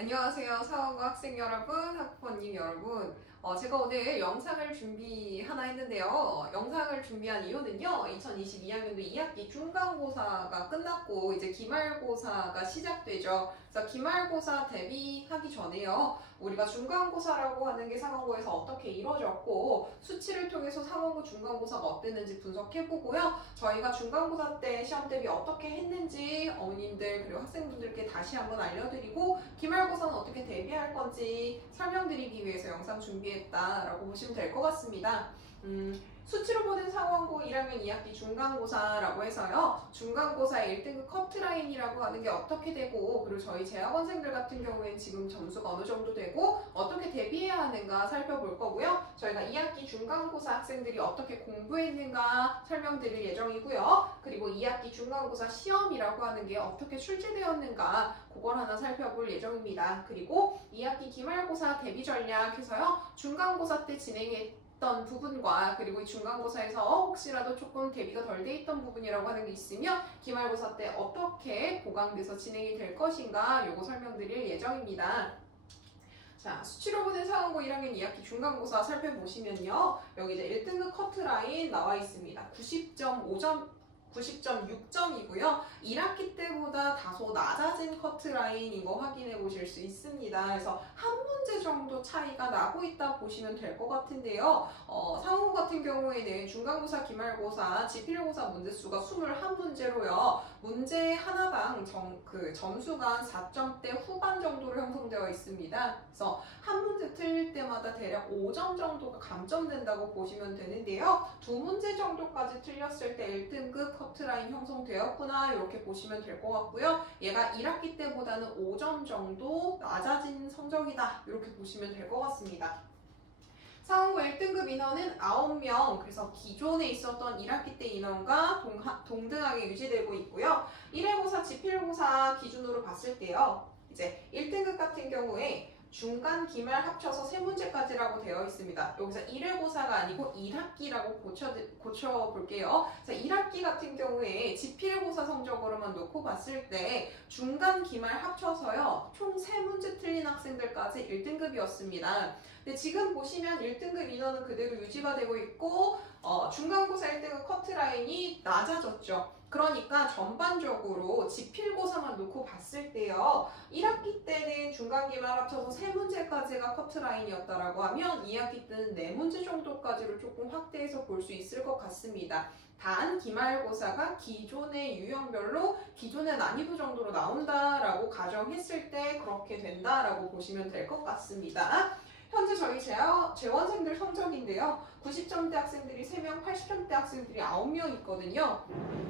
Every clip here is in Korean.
안녕하세요. 사원고 학생 여러분, 학부모님 여러분. 제가 오늘 영상을 하나 했는데요. 영상을 준비한 이유는요. 2022학년도 2학기 중간고사가 끝났고 이제 기말고사가 시작되죠. 그래서 기말고사 대비하기 전에요. 우리가 중간고사라고 하는 게 상원고에서 어떻게 이루어졌고 수치를 통해서 상원고 중간고사가 어땠는지 분석해보고요. 저희가 중간고사 때 시험 대비 어떻게 했는지 어머님들 그리고 학생분들께 다시 한번 알려드리고 기말고사는 어떻게 대비할 건지 설명드리기 위해서 영상 준비했다라고 보시면 될 것 같습니다. 수치로 보는 상원고 1학년 2학기 중간고사라고 해서요. 중간고사의 1등급 커트라인이라고 하는 게 어떻게 되고 그리고 저희 재학원생들 같은 경우에는 지금 점수가 어느 정도 되고 어떻게 대비해야 하는가 살펴볼 거고요. 저희가 2학기 중간고사 학생들이 어떻게 공부했는가 설명드릴 예정이고요. 그리고 2학기 중간고사 시험이라고 하는 게 어떻게 출제되었는가 그걸 하나 살펴볼 예정입니다. 그리고 2학기 기말고사 대비 전략 해서요. 중간고사 때 진행했던 부분과 그리고 이 중간고사에서 혹시라도 조금 대비가 덜 돼 있던 부분이라고 하는 게 있으면 기말고사 때 어떻게 보강돼서 진행이 될 것인가 요거 설명드릴 예정입니다. 자, 수치로 보는 상원고 1학년 2학기 중간고사 살펴보시면요. 여기 이제 1등급 커트라인 나와 있습니다. 90.6점이고요. 1학기 때보다 다소 낮아진 커트라인인 거 확인해 보실 수 있습니다. 그래서 한 문제 정도 차이가 나고 있다 보시면 될 것 같은데요. 상원고 같은 경우에는 중간고사, 기말고사, 지필고사 문제수가 21문제로요. 문제 하나당 점수가 4점대 후반 정도로 형성되어 있습니다. 그래서 한 문제 틀릴 때마다 대략 5점 정도가 감점된다고 보시면 되는데요. 두 문제 정도까지 틀렸을 때 1등급 커트라인 형성되었구나 이렇게 보시면 될 것 같고요. 얘가 1학기 때보다는 5점 정도 낮아진 성적이다 이렇게 보시면 될 것 같습니다. 상원고 1등급 인원은 9명, 그래서 기존에 있었던 1학기 때 인원과 동등하게 유지되고 있고요. 1회고사, 지필고사 기준으로 봤을 때요. 이제 1등급 같은 경우에 중간, 기말 합쳐서 3문제까지라고 되어 있습니다. 여기서 1회고사가 아니고 1학기라고 고쳐볼게요. 자, 1학기 같은 경우에 지필고사 성적으로만 놓고 봤을 때 중간, 기말 합쳐서요. 총 3문제 틀린 학생들까지 1등급이었습니다. 근데 지금 보시면 1등급 인원은 그대로 유지가 되고 있고 중간고사 1등급 커트라인이 낮아졌죠. 그러니까 전반적으로 지필고사만 놓고 봤을 때요. 1학기 때는 중간기말 합쳐서 3문제까지가 커트라인이었다라고 하면 2학기 때는 4문제 정도까지로 조금 확대해서 볼 수 있을 것 같습니다. 단 기말고사가 기존의 유형별로 기존의 난이도 정도로 나온다라고 가정했을 때 그렇게 된다라고 보시면 될 것 같습니다. 현재 저희 재원생들 성적인데요. 90점대 학생들이 3명, 80점대 학생들이 9명 있거든요.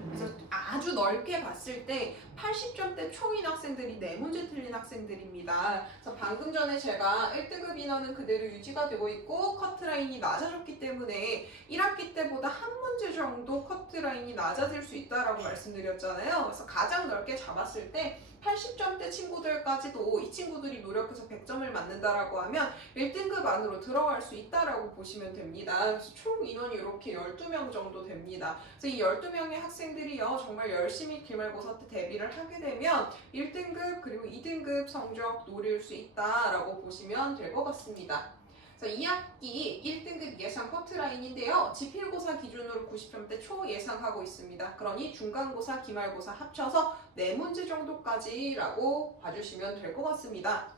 그래서 아주 넓게 봤을 때 80점대 총인 학생들이 4문제 틀린 학생들입니다. 그래서 방금 전에 제가 1등급 인원은 그대로 유지가 되고 있고 커트라인이 낮아졌기 때문에 1학기 때보다 한 문제 정도 커트라인이 낮아질 수 있다라고 말씀드렸잖아요. 그래서 가장 넓게 잡았을 때 80점대 친구들까지도 이 친구들이 노력해서 100점을 맞는다라고 하면 1등급 안으로 들어갈 수 있다라고 보시면 됩니다. 그래서 총 인원이 이렇게 12명 정도 됩니다. 그래서 이 12명의 학생들이요 정말 열심히 기말고사 때 대비를 하게 되면 1등급 그리고 2등급 성적 노릴 수 있다라고 보시면 될 것 같습니다. 그래서 2학기 1등급 예상 커트라인인데요. 지필고사 기준으로 90점대 초 예상하고 있습니다. 그러니 중간고사, 기말고사 합쳐서 4문제 정도까지라고 봐주시면 될 것 같습니다.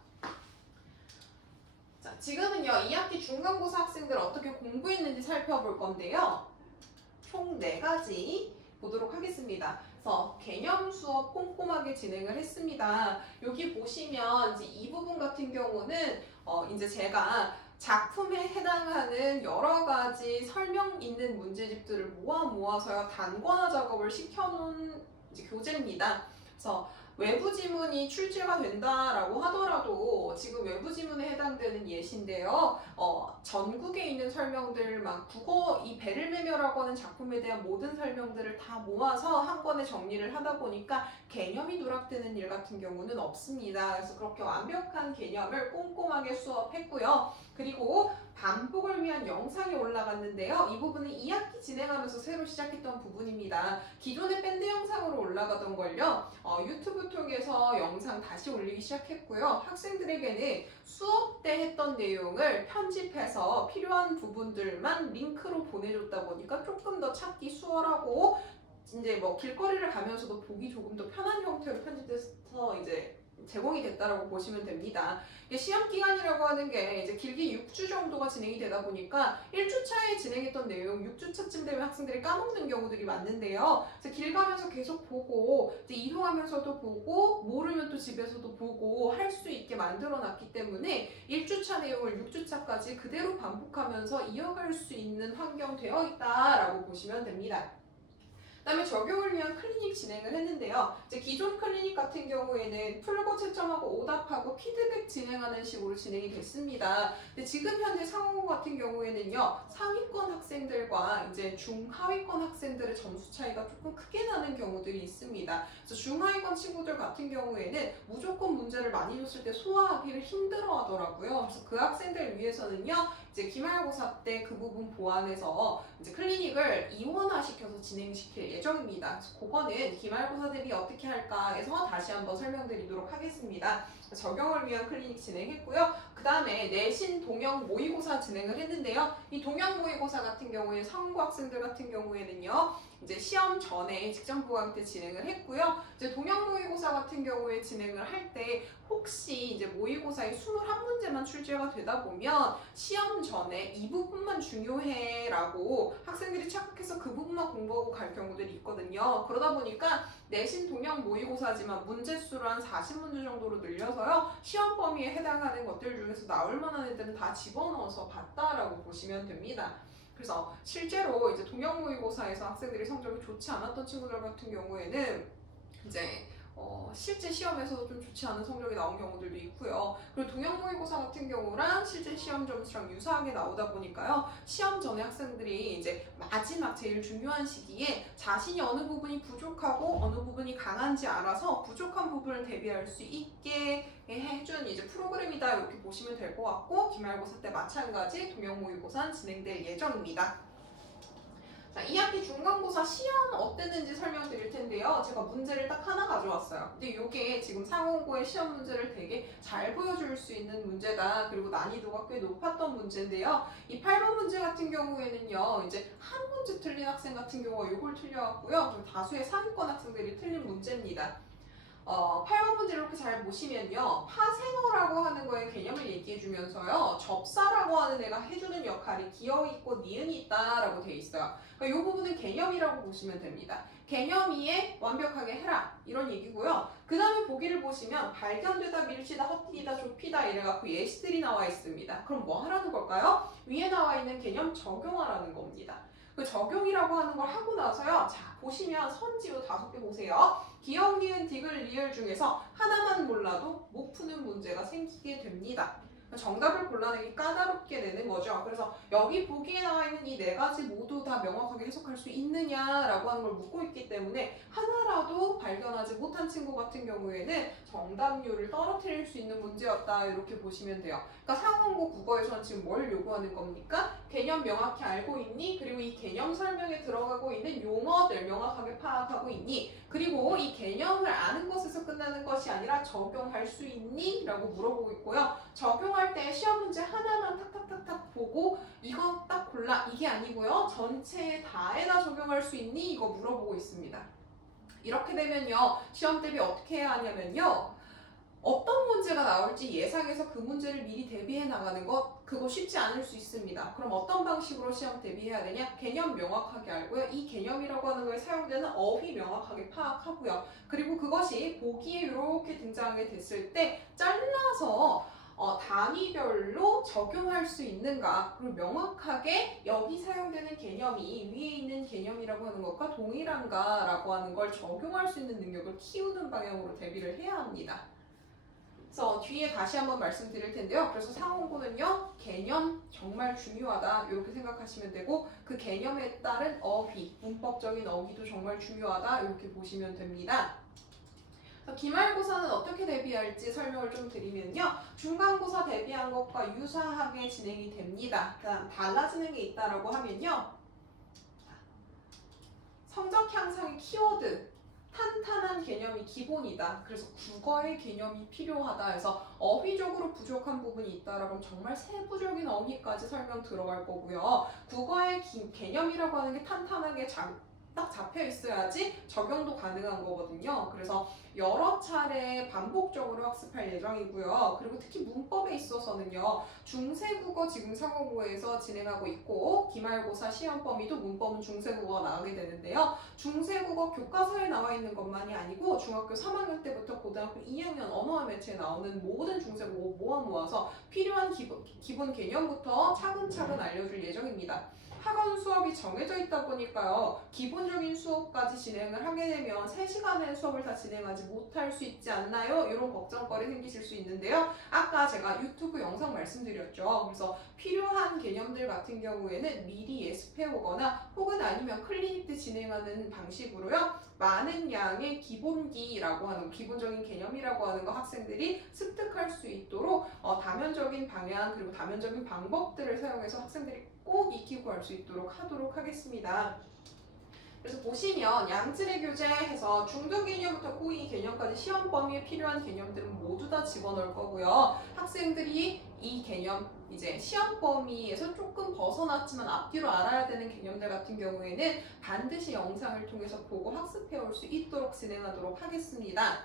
자, 지금은요 2학기 중간고사 학생들 어떻게 공부했는지 살펴볼 건데요. 총 4가지 보도록 하겠습니다. 그래서 개념 수업 꼼꼼하게 진행을 했습니다. 여기 보시면 이제 이 부분 같은 경우는 이제 제가 작품에 해당하는 여러 가지 설명 있는 문제집들을 모아서요 단권화 작업을 시켜놓은 이제 교재입니다. 그래서 외부 지문이 출제가 된다라고 하더라도 지금 외부 지문에 해당되는 예시인데요. 전국에 있는 설명들만 국어 이 배를 매며라고 하는 작품에 대한 모든 설명들을 다 모아서 한 권에 정리를 하다 보니까 개념이 누락되는 일 같은 경우는 없습니다. 그래서 그렇게 완벽한 개념을 꼼꼼하게 수업했고요. 그리고 반복을 위한 영상이 올라갔는데요. 이 부분은 2학기 진행하면서 새로 시작했던 부분입니다. 기존의 밴드 영상으로 올라가던 걸요. 유튜브 통해서 영상 다시 올리기 시작했고요. 학생들에게는 수업 때 했던 내용을 편집해서 필요한 부분들만 링크로 보내줬다 보니까 조금 더 찾기 수월하고 이제 뭐 길거리를 가면서도 보기 조금 더 편한 형태로 편집돼서 이제 제공이 됐다라고 보시면 됩니다. 시험 기간이라고 하는 게 이제 길게 6주 정도가 진행이 되다 보니까 1주차에 진행했던 내용 6주차쯤 되면 학생들이 까먹는 경우들이 많은데요. 그래서 길 가면서 계속 보고 이제 이동하면서도 보고 모르면 또 집에서도 보고 할 수 있게 만들어 놨기 때문에 1주차 내용을 6주차까지 그대로 반복하면서 이어갈 수 있는 환경 되어 있다라고 보시면 됩니다. 그다음에 적용을 위한 클리닉 진행을 했는데요. 이제 기존 클리닉 같은 경우에는 풀고 채점하고 오답하고 피드백 진행하는 식으로 진행이 됐습니다. 근데 지금 현재 상호고 같은 경우에는요, 상위권 학생들과 이제 중하위권 학생들의 점수 차이가 조금 크게 나는 경우들이 있습니다. 그래서 중하위권 친구들 같은 경우에는 무조건 문제를 많이 줬을 때 소화하기를 힘들어 하더라고요. 그래서 그 학생들 위해서는요, 이제 기말고사 때 그 부분 보완해서 이제 클리닉을 이원화시켜서 진행시킬 예정입니다. 그래서 그거는 기말고사 대비 어떻게 할까 해서 다시 한번 설명드리도록 하겠습니다. 적용을 위한 클리닉 진행했고요. 그 다음에 내신 동영 모의고사 진행을 했는데요. 이 동영 모의고사 같은 경우에 상고 학생들 같은 경우에는요, 이제 시험 전에 직전 보강 때 진행을 했고요. 이제 동영 모의고사 같은 경우에 진행을 할 때 혹시 이제 모의고사에 21문제만 출제가 되다 보면 시험 전에 이 부분만 중요해라고 학생들이 착각해서 그 부분만 공부하고 갈 경우들이 있거든요. 그러다 보니까 내신 동영 모의고사지만 문제 수를 한 40문제 정도로 늘려서요, 시험 범위에 해당하는 것들 중에서 나올 만한 애들은 다 집어넣어서 봤다라고 보시면 됩니다. 그래서 실제로 이제 동영 모의고사에서 학생들이 성적이 좋지 않았던 친구들 같은 경우에는 이제 실제 시험에서도 좀 좋지 않은 성적이 나온 경우들도 있고요. 그리고 동영 모의고사 같은 경우랑 실제 시험 점수랑 유사하게 나오다 보니까요, 시험 전에 학생들이 이제 마지막 제일 중요한 시기에 자신이 어느 부분이 부족하고 어느 부분이 강한지 알아서 부족한 부분을 대비할 수 있게 해준 이제 프로그램이다, 이렇게 보시면 될 것 같고, 기말고사 때 마찬가지 동영 모의고사는 진행될 예정입니다. 자, 2학기 중간고사 시험 어땠는지 설명드릴 텐데요. 제가 문제를 딱 하나 가져왔어요. 근데 이게 지금 상원고의 시험 문제를 되게 잘 보여줄 수 있는 문제다. 그리고 난이도가 꽤 높았던 문제인데요. 이 8번 문제 같은 경우에는요, 이제 한 문제 틀린 학생 같은 경우가 이걸 틀려왔고요. 좀 다수의 상위권 학생들이 틀린 문제입니다. 8번 문제를 이렇게 잘 보시면요, 파생어라고 하는 거의 개념을 얘기해주면서요, 접사라고 하는 애가 해주는 역할이 기어이 있고 니은이 있다라고 돼 있어요. 그러니까 이 부분은 개념이라고 보시면 됩니다. 개념 이해 완벽하게 해라, 이런 얘기고요. 그 다음에 보기를 보시면 발견되다, 밀치다, 헛디디다, 좁히다 이래갖고 예시들이 나와 있습니다. 그럼 뭐 하라는 걸까요? 위에 나와 있는 개념 적용하라는 겁니다. 그 적용이라고 하는 걸 하고 나서요, 자 보시면 선지우 5개 보세요. 기억, 니은, 디귿, 리을 중에서 하나만 몰라도 못 푸는 문제가 생기게 됩니다. 정답을 골라내기 까다롭게 되는 거죠. 그래서 여기 보기에 나와 있는 이 4가지 모두 다 명확하게 해석할 수 있느냐라고 하는 걸 묻고 있기 때문에 하나라도 발견하지 못한 친구 같은 경우에는 정답률을 떨어뜨릴 수 있는 문제였다, 이렇게 보시면 돼요. 그러니까 상원고 국어에서는 지금 뭘 요구하는 겁니까? 개념 명확히 알고 있니? 그리고 이 개념 설명에 들어가고 있는 용어들 명확하게 파악하고 있니? 그리고 이 개념을 아는 것에서 끝나는 것이 아니라 적용할 수 있니? 라고 물어보고 있고요. 적용할 때 시험 문제 하나만 탁탁탁탁 보고 이거 딱 골라, 이게 아니고요, 전체 다에다 적용할 수 있니? 이거 물어보고 있습니다. 이렇게 되면요, 시험 대비 어떻게 해야 하냐면요, 어떤 문제가 나올지 예상해서 그 문제를 미리 대비해 나가는 것, 그거 쉽지 않을 수 있습니다. 그럼 어떤 방식으로 시험 대비해야 되냐? 개념 명확하게 알고요. 이 개념이라고 하는 거에 사용되는 어휘 명확하게 파악하고요. 그리고 그것이 보기에 이렇게 등장하게 됐을 때 잘라서 단위별로 적용할 수 있는가, 그리고 명확하게 여기 사용되는 개념이 위에 있는 개념이라고 하는 것과 동일한가 라고 하는 걸 적용할 수 있는 능력을 키우는 방향으로 대비를 해야 합니다. 그래서 뒤에 다시 한번 말씀드릴 텐데요. 그래서 상원고는요, 개념 정말 중요하다, 이렇게 생각하시면 되고, 그 개념에 따른 어휘, 문법적인 어휘도 정말 중요하다, 이렇게 보시면 됩니다. 기말고사는 어떻게 대비할지 설명을 좀 드리면요, 중간고사 대비한 것과 유사하게 진행이 됩니다. 그다음 달라지는 게 있다라고 하면요, 성적 향상의 키워드, 탄탄한 개념이 기본이다. 그래서 국어의 개념이 필요하다 해서 어휘적으로 부족한 부분이 있다라면 정말 세부적인 어휘까지 설명 들어갈 거고요. 국어의 개념이라고 하는 게 탄탄하게 딱 잡혀 있어야지 적용도 가능한 거거든요. 그래서 여러 차례 반복적으로 학습할 예정이고요. 그리고 특히 문법에 있어서는요. 중세국어 지금 상호고에서 진행하고 있고 기말고사 시험 범위도 문법은 중세국어가 나오게 되는데요. 중세국어 교과서에 나와 있는 것만이 아니고 중학교 3학년 때부터 고등학교 2학년 언어와 매체에 나오는 모든 중세국어 모아서 필요한 기본 개념부터 차근차근 알려줄 예정입니다. 학원 수업이 정해져 있다 보니까요. 기본적인 수업까지 진행을 하게 되면 3시간의 수업을 다 진행하지 못할 수 있지 않나요? 이런 걱정거리 생기실 수 있는데요. 아까 제가 유튜브 영상 말씀드렸죠. 그래서 필요한 개념들 같은 경우에는 미리 예습해오거나 혹은 아니면 클리닉 때 진행하는 방식으로요. 많은 양의 기본기라고 하는 기본적인 개념이라고 하는 거 학생들이 습득할 수 있도록 다면적인 방향 그리고 다면적인 방법들을 사용해서 학생들이 꼭 익히고 할 수 있도록 하도록 하겠습니다. 그래서 보시면 양질의 교재해서 중등 개념부터 고2 개념까지 시험 범위에 필요한 개념들은 모두 다 집어넣을 거고요. 학생들이 이 개념 이제 시험 범위에서 조금 벗어났지만 앞뒤로 알아야 되는 개념들 같은 경우에는 반드시 영상을 통해서 보고 학습해 올 수 있도록 진행하도록 하겠습니다.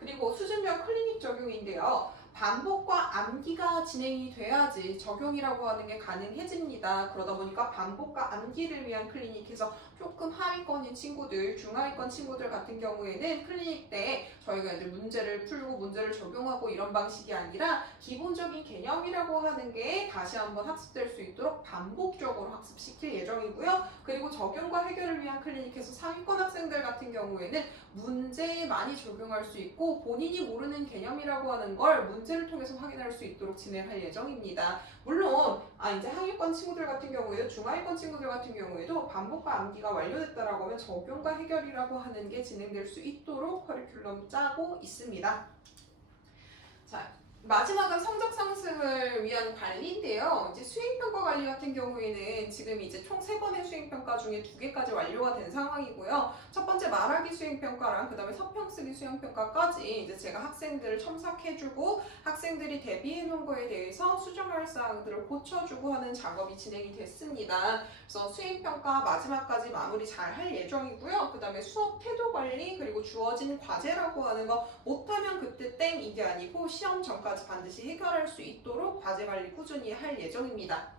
그리고 수준별 클리닉 적용인데요. 반복과 암기가 진행이 돼야지 적용이라고 하는 게 가능해집니다. 그러다 보니까 반복과 암기를 위한 클리닉에서 조금 하위권인 친구들, 중하위권 친구들 같은 경우에는 클리닉 때 저희가 이제 문제를 풀고 문제를 적용하고 이런 방식이 아니라 기본적인 개념이라고 하는 게 다시 한번 학습될 수 있도록 반복적으로 학습시킬 예정이고요. 그리고 적용과 해결을 위한 클리닉에서 상위권 학생들 같은 경우에는 문제에 많이 적용할 수 있고 본인이 모르는 개념이라고 하는 걸 문제를 통해서 확인할 수 있도록 진행할 예정입니다. 물론 이제 하위권 친구들 같은 경우에도 중하위권 친구들 같은 경우에도 반복과 암기가 완료됐다라고 하면 적용과 해결이라고 하는 게 진행될 수 있도록 커리큘럼 짜고 있습니다. 자, 마지막은 성적 상승을 위한 관리인데요. 이제 수행평가 관리 같은 경우에는 지금 이제 총 3번의 수행평가 중에 2개까지 완료가 된 상황이고요. 첫 번째 말하기 수행평가랑 그 다음에 서평쓰기 수행평가까지 이제 제가 학생들을 첨삭해주고 학생들이 대비해놓은 거에 대해서 수정할 사항들을 고쳐주고 하는 작업이 진행이 됐습니다. 그래서 수행평가 마지막까지 마무리 잘 할 예정이고요. 그 다음에 수업 태도 관리 그리고 주어진 과제라고 하는 거 못하면 그때 땡 이게 아니고 시험 전까지 반드시 해결할 수 있도록 과제 관리 꾸준히 할 예정입니다.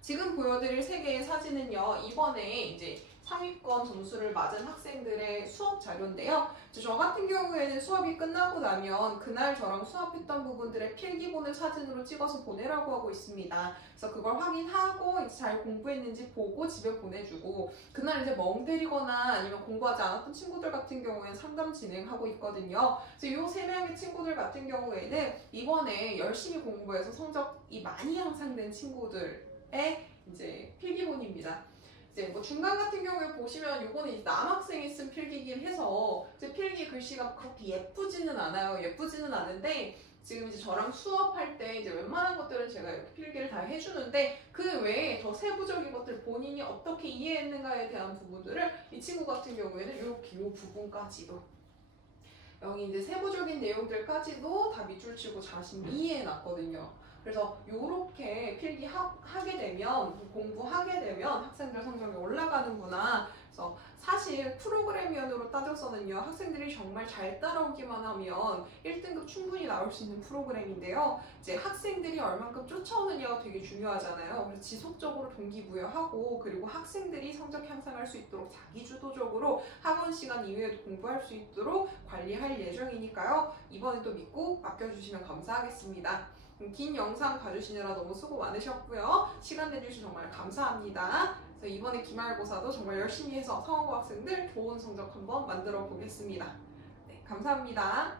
지금 보여드릴 3개의 사진은요. 이번에 이제 상위권 점수를 맞은 학생들의 수업 자료인데요. 저 같은 경우에는 수업이 끝나고 나면 그날 저랑 수업했던 부분들의 필기본을 사진으로 찍어서 보내라고 하고 있습니다. 그래서 그걸 확인하고 이제 잘 공부했는지 보고 집에 보내주고 그날 이제 멍때리거나 아니면 공부하지 않았던 친구들 같은 경우에는 상담 진행하고 있거든요. 그래서 이 3명의 친구들 같은 경우에는 이번에 열심히 공부해서 성적이 많이 향상된 친구들의 이제 필기본입니다. 이제 뭐 중간 같은 경우에 보시면 요거는 남학생이 쓴 필기긴 해서 이제 필기 글씨가 그렇게 예쁘지는 않아요. 예쁘지는 않은데 지금 이제 저랑 수업할 때 이제 웬만한 것들은 제가 이렇게 필기를 다 해주는데 그 외에 더 세부적인 것들 본인이 어떻게 이해했는가에 대한 부분들을 이 친구 같은 경우에는 이렇게 요 부분까지도 여기 이제 세부적인 내용들까지도 다 밑줄 치고 자신이 이해해놨거든요. 그래서 요렇게 필기하게 되면 공부하게 되면 학생들 성적이 올라가는구나. 그래서 사실 프로그램 면으로 따져서는요. 학생들이 정말 잘 따라오기만 하면 1등급 충분히 나올 수 있는 프로그램인데요. 이제 학생들이 얼만큼 쫓아오느냐가 되게 중요하잖아요. 그래서 지속적으로 동기부여하고 그리고 학생들이 성적 향상할 수 있도록 자기주도적으로 학원 시간 이외에도 공부할 수 있도록 관리할 예정이니까요. 이번에 또 믿고 맡겨주시면 감사하겠습니다. 긴 영상 봐주시느라 너무 수고 많으셨고요. 시간 내주셔서 정말 감사합니다. 그래서 이번에 기말고사도 정말 열심히 해서 상호고 학생들 좋은 성적 한번 만들어 보겠습니다. 네, 감사합니다.